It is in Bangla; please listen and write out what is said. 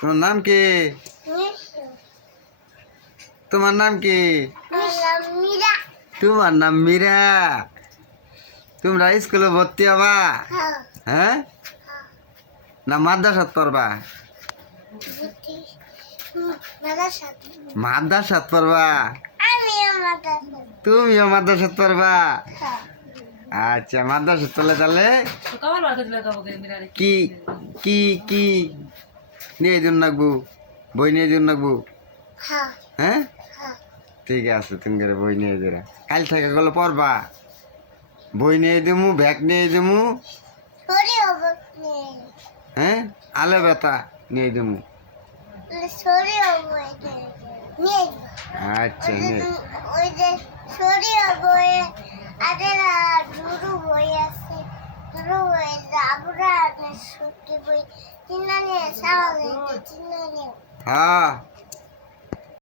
তোমার নাম কি? তোমার নাম কি? তোমার নাম মীরা। তোমরা স্কুলে ভর্তি হবা? হ্যাঁ না মাদ্রাসাত পড়বা? মাদ্রাসাত পড়বা? তুমিও মাদ্রাসাত পড়বা? আচ্ছা মাদ্রাসাত পড়লে তাহলে কি কি কি নিয়ে দিন রাখবো? বই নিয়ে দিন রাখবো? হ্যাঁ ঠিক আছে, তুমি করে বই নিয়ে দিরা। কাল থেকে গেলে পড়বা? বই নিয়ে দিমু, ব্যাগ নিয়ে দিমু, হ্যাঁ আলে ব্যথা নিয়ে দিমু। আচ্ছা নিয়ে হ্যাঁ